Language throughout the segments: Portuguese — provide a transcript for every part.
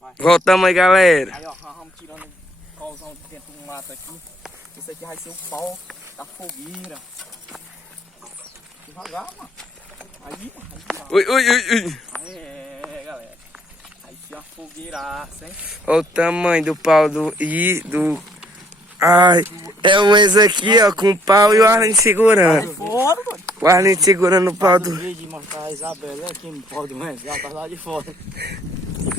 Vai. Voltamos aí, galera. Aí, ó, vamos tirando o pauzão de dentro de um mato aqui. Esse aqui vai ser o pau da fogueira. Devagar, mano. Aí, mano. Aí, Ui, ui, ui, ui. é, galera. Aí sim, a fogueiraça, hein? Olha o tamanho do pau do... Ai, é o ex aqui, ó, com o pau e o Arlindo segurando. Fora, mano. O Arlindo segurando o pau do... vídeo mostrar a Isabela aqui no pau do Mendes, ela tá lá de fora.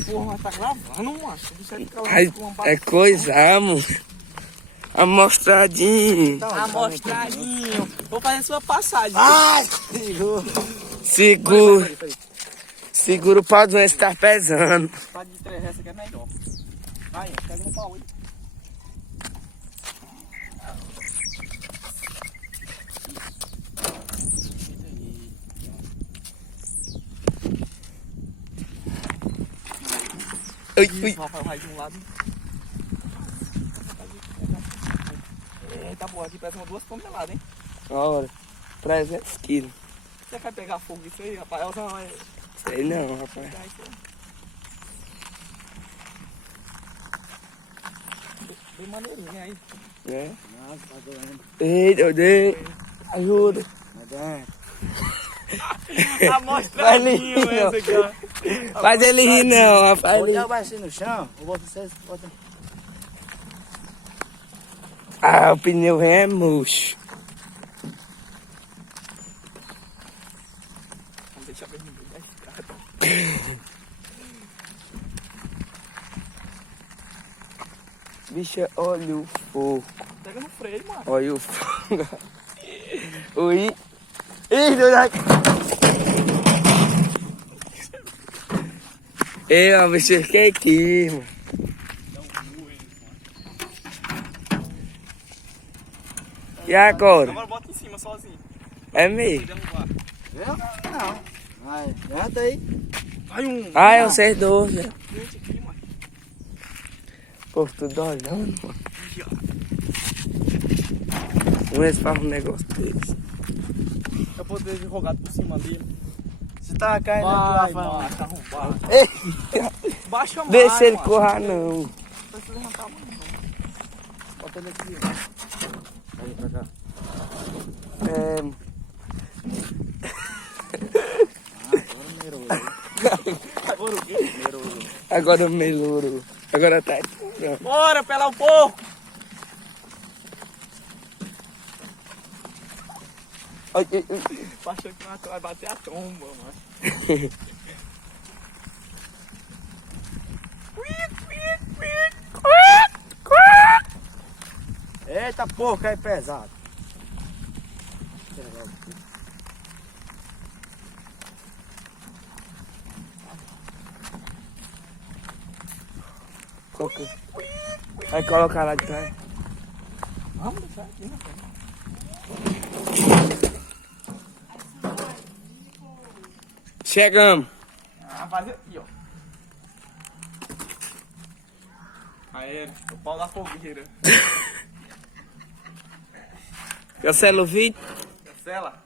Porra, mas tá gravando, macho. Isso aí fica lá Ai, com uma é coisa, mano. Amostradinho. amostradinho. Vou fazer sua passagem. Ai! Segura. Segura o pau do ex, tá pesando. Tá de três, essa aqui é melhor. Vai, pega no pau aí. Ui, ui. Isso, Rafael, vai de um lado. Eita, boa, aqui pesa umas 2 toneladas, hein? Olha, 300 quilos. Você vai pegar fogo isso aí, rapaz? Elza vai Sei não, rapaz. pegar isso aí. Bem maneirinho aí. É. Nossa, tá doendo. Ei, Deus, ajuda. Amostradinho Vai, essa aqui, ó. Faz ele rir não, rapaz. Vou Ele... dar o baixinho no chão, eu boto vocês, botam. Ah, o pneu vem é murcho. Vamos deixar bem no meio da estrada. Bicha, olha o fogo. Pega no freio, mano. Olha o fogo. Ui. Ih, Deus. Ei, ó, bicho, que aqui, mano. E agora? Agora bota em cima sozinho. É Se mesmo? derrubar. Eu? Não. Vai, levanta aí. Vai um. Ah, é vocês dois, né? Gente aqui, mano. Pô, tudo olhando, mano. Aqui, ó. Vamos ver se faz um negócio deles. Eu poder jogar por cima dele. Você tá caindo Vai, aqui, Rafael. baixa, arrombar. Ei, Baixa mais, deixa ele mano. correr, não. Não precisa levantar a mão, não. Bota ele aqui. Aí, pra cá. É... Agora o quê? Agora o meluro. Agora tá aqui, ó. Bora, pela o porco. Ai, ai, ai. Achou que vai bater a tromba, mano. Eita porra, cai pesado. Vai colocar lá de trás. Vamos deixar aqui, né? Chegamos. Ah, fazer aqui, ó. Aí, o pau da fogueira. Cancela o vídeo. Cancela.